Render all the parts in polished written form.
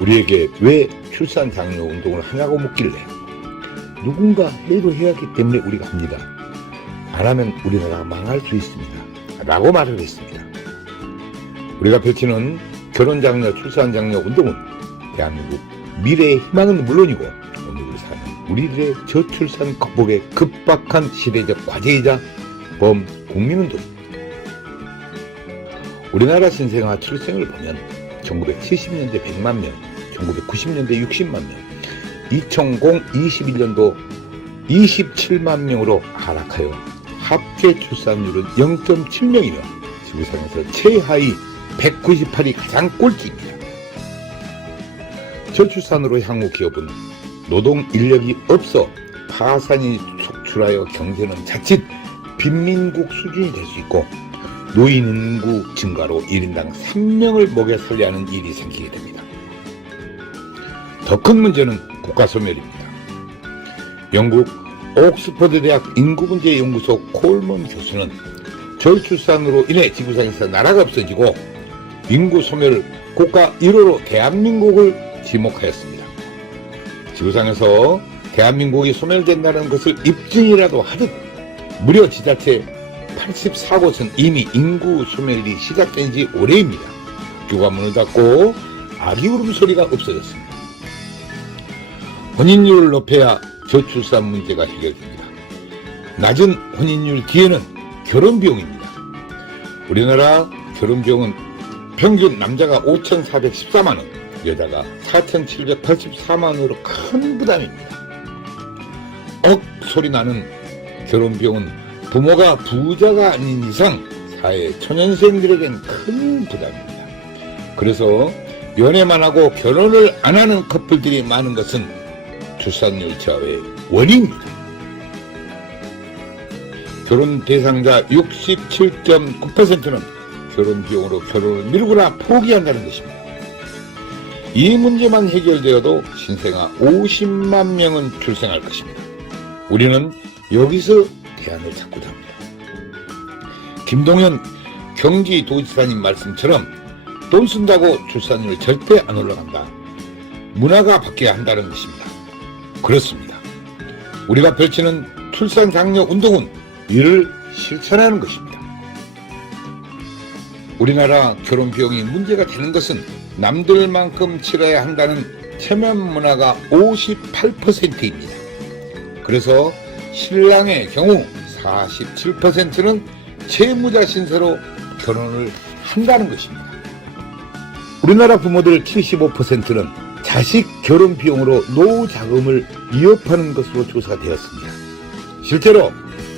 우리에게 왜 출산 장려 운동을 하냐고 묻길래 누군가 해도 해야 하기 때문에 우리가 합니다. 안 하면 우리나라가 망할 수 있습니다. 라고 말을 했습니다. 우리가 펼치는 결혼 장려, 출산 장려 운동은 대한민국 미래의 희망은 물론이고 오늘 사는 우리들의 저출산 극복에 급박한 시대적 과제이자 범국민운동입니다. 우리나라 신생아 출생을 보면 1970년대 100만 명, 1990년대 60만 명, 2021년도 27만 명으로 하락하여 합계 출산율은 0.7명이며 지구상에서 최하위 198이 가장 꼴찌입니다. 저출산으로 향후 기업은 노동 인력이 없어 파산이 속출하여 경제는 자칫 빈민국 수준이 될 수 있고 노인 인구 증가로 1인당 3명을 먹여 살려야 하는 일이 생기게 됩니다. 더 큰 문제는 국가소멸입니다. 영국 옥스퍼드 대학 인구문제연구소 콜먼 교수는 저출산으로 인해 지구상에서 나라가 없어지고 인구소멸 국가 1호로 대한민국을 지목하였습니다. 지구상에서 대한민국이 소멸된다는 것을 입증이라도 하듯 무려 지자체 84곳은 이미 인구 소멸이 시작된 지 오래입니다. 학교가 문을 닫고 아기 울음소리가 없어졌습니다. 혼인율을 높여야 저출산 문제가 해결됩니다. 낮은 혼인율 뒤에는 결혼비용입니다. 우리나라 결혼비용은 평균 남자가 5,414만원, 여자가 4,784만원으로 큰 부담입니다. 소리 나는 결혼비용은 부모가 부자가 아닌 이상 사회 초년생들에겐 큰 부담입니다. 그래서 연애만 하고 결혼을 안 하는 커플들이 많은 것은 출산율 저하의 원인입니다. 결혼 대상자 67.9%는 결혼 비용으로 결혼을 미루거나 포기한다는 것입니다. 이 문제만 해결되어도 신생아 50만 명은 출생할 것입니다. 우리는 여기서 대안을 찾고자 합니다. 김동연 경기도지사님 말씀처럼 돈 쓴다고 출산율 절대 안 올라간다. 문화가 바뀌어야 한다는 것입니다. 그렇습니다. 우리가 펼치는 출산 장려 운동은 이를 실천하는 것입니다. 우리나라 결혼 비용이 문제가 되는 것은 남들만큼 치러야 한다는 체면 문화가 58%입니다. 그래서 신랑의 경우 47%는 채무자 신세로 결혼을 한다는 것입니다. 우리나라 부모들 75%는 자식 결혼 비용으로 노후 자금을 위협하는 것으로 조사되었습니다. 실제로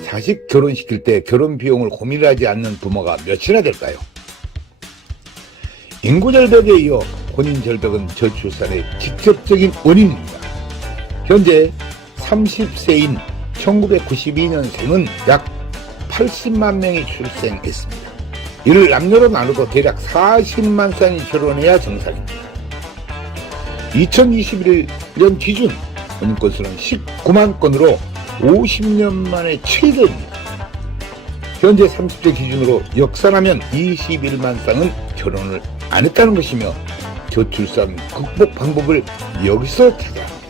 자식 결혼시킬 때 결혼 비용을 고민하지 않는 부모가 몇이나 될까요? 인구절벽에 이어 혼인절벽은 저출산의 직접적인 원인입니다. 현재 30세인 1992년생은 약 80만 명이 출생했습니다. 이를 남녀로 나누고 대략 40만 쌍이 결혼해야 정상입니다. 2021년 기준 혼인 건수는 19만 건으로 50년 만에 최대입니다. 현재 30대 기준으로 역산하면 21만 쌍은 결혼을 안 했다는 것이며 저출산 극복 방법을 여기서 찾아야 합니다.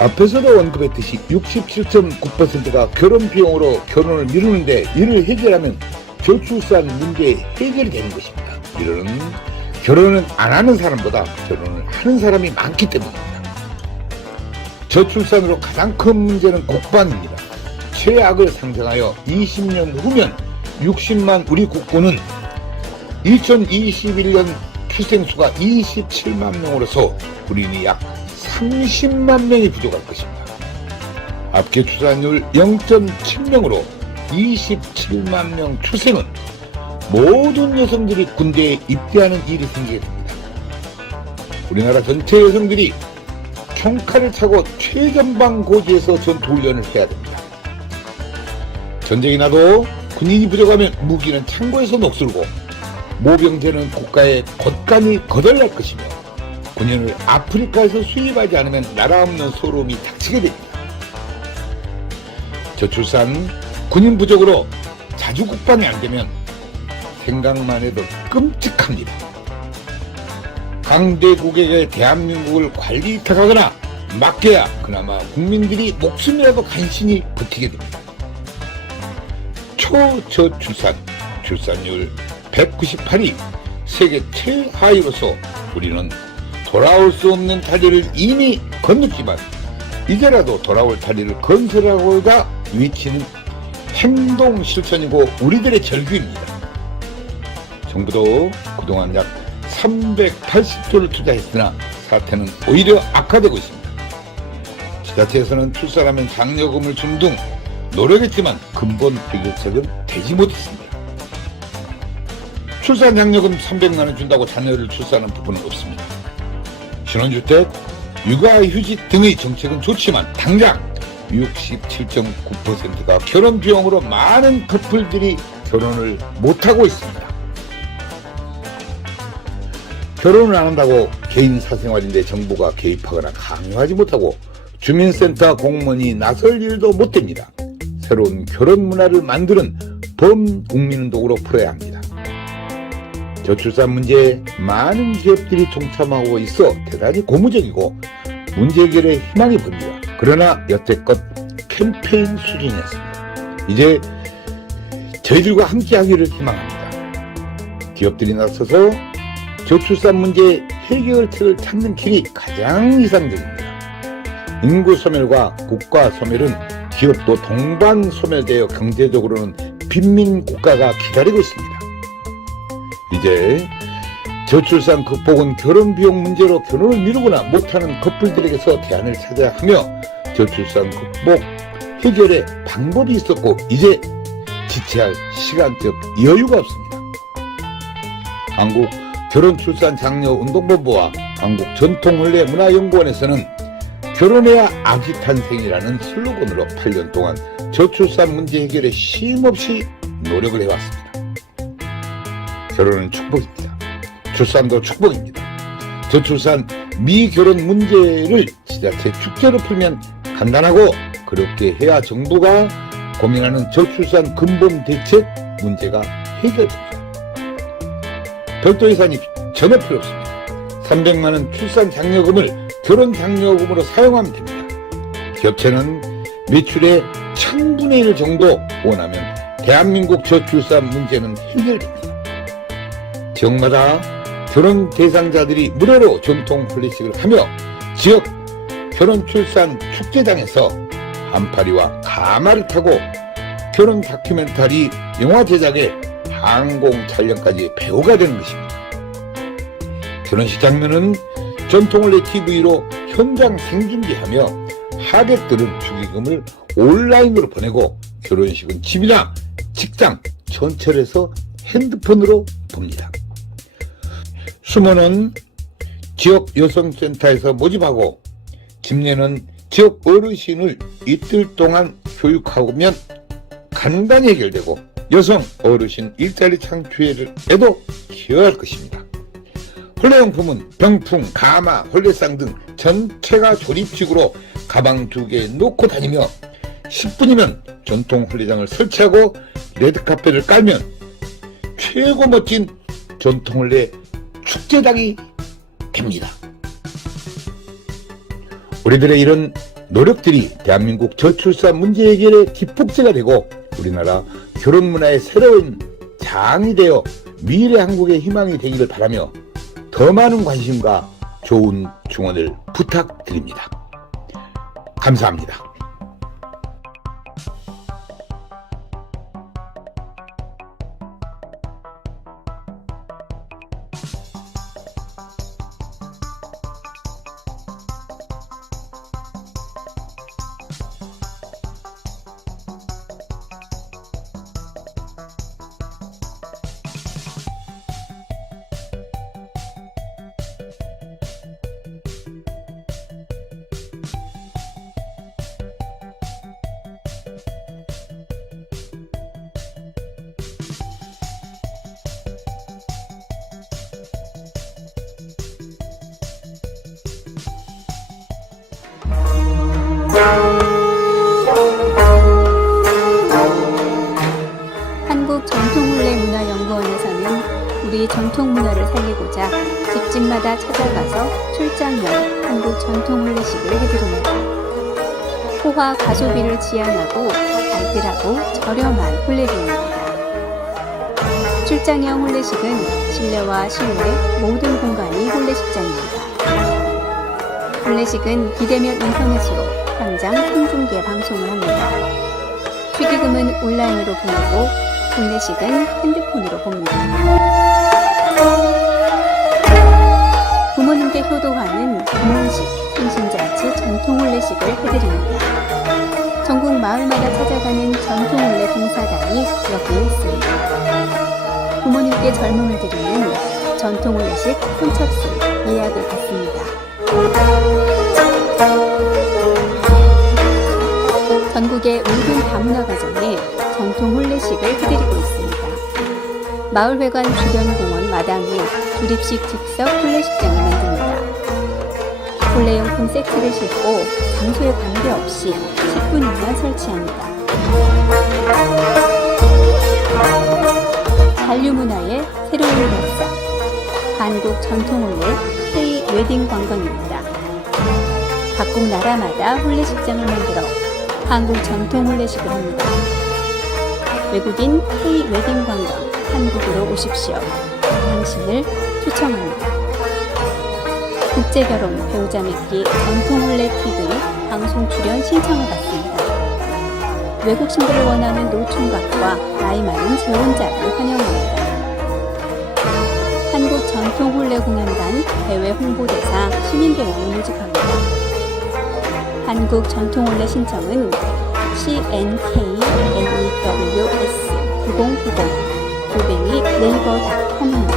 앞에서도 언급했듯이 67.9%가 결혼 비용으로 결혼을 미루는데 이를 해결하면 저출산 문제 해결이 되는 것입니다. 이는 결혼은 안 하는 사람보다 결혼을 하는 사람이 많기 때문입니다. 저출산으로 가장 큰 문제는 국방입니다. 최악을 상정하여 20년 후면 60만 우리 국군은 2021년 출생수가 27만 명으로서 군인이 약 30만 명이 부족할 것입니다. 합계 출산율 0.7명으로 27만 명 출생은 모든 여성들이 군대에 입대하는 일이 생기게 됩니다. 우리나라 전체 여성들이 총칼을 차고 최전방 고지에서 전투훈련을 해야 됩니다. 전쟁이 나도 군인이 부족하면 무기는 창고에서 녹슬고 모병제는 국가에 곶감이 거덜날 것이며 군인을 아프리카에서 수입하지 않으면 나라 없는 소름이 닥치게 됩니다. 저출산, 군인 부족으로 자주 국방이 안 되면 생각만 해도 끔찍합니다. 강대국에게 대한민국을 관리 위탁하거나 맡겨야 그나마 국민들이 목숨이라도 간신히 버티게 됩니다. 초저출산, 출산율 198위, 세계 최하위로서 우리는 돌아올 수 없는 다리를 이미 건넜지만 이제라도 돌아올 다리를 건설하고자 외치는 행동 실천이고 우리들의 절규입니다. 정부도 그동안 약 380조를 투자했으나 사태는 오히려 악화되고 있습니다. 지자체에서는 출산하면 장려금을 준 등 노력했지만 근본 해결책은 되지 못했습니다. 출산 장려금 300만 원 준다고 자녀를 출산하는 부분은 없습니다. 신혼주택, 육아휴직 등의 정책은 좋지만 당장 67.9%가 결혼 비용으로 많은 커플들이 결혼을 못하고 있습니다. 결혼을 안 한다고 개인 사생활인데 정부가 개입하거나 강요하지 못하고 주민센터 공무원이 나설 일도 못 됩니다. 새로운 결혼 문화를 만드는 범국민운동으로 풀어야 합니다. 저출산 문제에 많은 기업들이 동참하고 있어 대단히 고무적이고 문제 해결에 희망이 보입니다. 그러나 여태껏 캠페인 수준이었습니다. 이제 저희들과 함께하기를 희망합니다. 기업들이 나서서 저출산 문제 해결책을 찾는 길이 가장 이상적입니다. 인구 소멸과 국가 소멸은 기업도 동반 소멸되어 경제적으로는 빈민 국가가 기다리고 있습니다. 이제 저출산 극복은 결혼 비용 문제로 결혼을 미루거나 못하는 커플들에게서 대안을 찾아야 하며 저출산 극복 해결의 방법이 있었고 이제 지체할 시간적 여유가 없습니다. 한국 결혼출산장려운동본부와 한국전통혼례문화연구원에서는 결혼해야 아기 탄생이라는 슬로건으로 8년 동안 저출산 문제 해결에 쉼없이 노력을 해왔습니다. 결혼은 축복입니다. 출산도 축복입니다. 저출산 미결혼 문제를 지자체 축제로 풀면 간단하고 그렇게 해야 정부가 고민하는 저출산 근본 대책 문제가 해결됩니다. 별도 예산이 전혀 필요 없습니다. 300만 원 출산 장려금을 결혼 장려금으로 사용하면 됩니다. 기업체는 매출의 1000분의 1 정도 원하면 대한민국 저출산 문제는 해결됩니다. 지역마다 결혼 대상자들이 무료로 전통婚礼식을 하며 지역 결혼 출산 축제장에서 한파리와 가마를 타고 결혼 다큐멘터리 영화 제작에 항공 촬영까지 배우가 되는 것입니다. 결혼식 장면은 전통혼례 TV로 현장 생중계하며 하객들은 축의금을 온라인으로 보내고 결혼식은 집이나 직장, 전철에서 핸드폰으로 봅니다. 수모는 지역 여성센터에서 모집하고 집례는 지역 어르신을 이틀 동안 교육하면 간단히 해결되고 여성 어르신 일자리 창출에도 기여할 것입니다. 혼례용품은 병풍, 가마, 혼례상 등 전체가 조립식으로 가방 2개 놓고 다니며 10분이면 전통 혼례장을 설치하고 레드카펫을 깔면 최고 멋진 전통 혼례 축제장이 됩니다. 우리들의 이런 노력들이 대한민국 저출산 문제 해결의 기폭제가 되고 우리나라 결혼 문화의 새로운 장이 되어 미래 한국의 희망이 되기를 바라며 더 많은 관심과 좋은 중원을 부탁드립니다. 감사합니다. 한국전통혼례문화연구원에서는 우리 전통문화를 살리고자 직접 집집마다 찾아가서 출장용 한국 전통 혼례식을 해드립니다. 호화 가소비를 지향하고 알뜰하고 저렴한 혼례비입니다. 출장형 혼례식은 실내와 실외 모든 공간이 혼례식장입니다. 혼례식은 비대면 인터넷으로 당장 생중계 방송을 합니다. 축의금은 온라인으로 보내고 혼례식은 핸드폰으로 봅니다. 부모님께 효도하는 부모식, 생신잔치 전통 혼례식을 해드립니다. 전국 마을마다 찾아가는 전통 혼례 봉사단이 여기에 있습니다. 부모님께 젊음을 드리는 전통 혼례식 선착순 예약을 받습니다. 전국의 모든 다문화 가정에 전통 혼례식을 해드리고 있습니다. 마을회관 주변 공원 마당에 조립식 즉석 혼례식장을 만듭니다. 혼례용품 세트를 싣고 장소에 관계없이 10분이면 설치합니다. 한류문화의 새로운 역사, 한국 전통혼례 K-웨딩 관광입니다. 각국 나라마다 혼례식장을 만들어 한국 전통 혼례식을 합니다. 외국인 K-웨딩 관광 한국으로 오십시오. 당신을 초청합니다. 국제결혼 배우자 맺기 전통 혼례 TV 방송 출연 신청을 받습니다. 외국 신부를 원하는 노총각과 나이 많은 재혼자를 환영합니다. 한국 전통 혼례 공연단 해외 홍보대사 시민배우를 모집합니다. 한국 전통 혼례 신청은 CNKNEWS 9090 네이버.com입니다.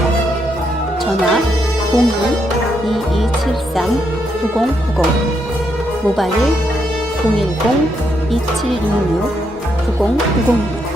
전화 02-2273-9090 모바일 010-2766-9090입니다.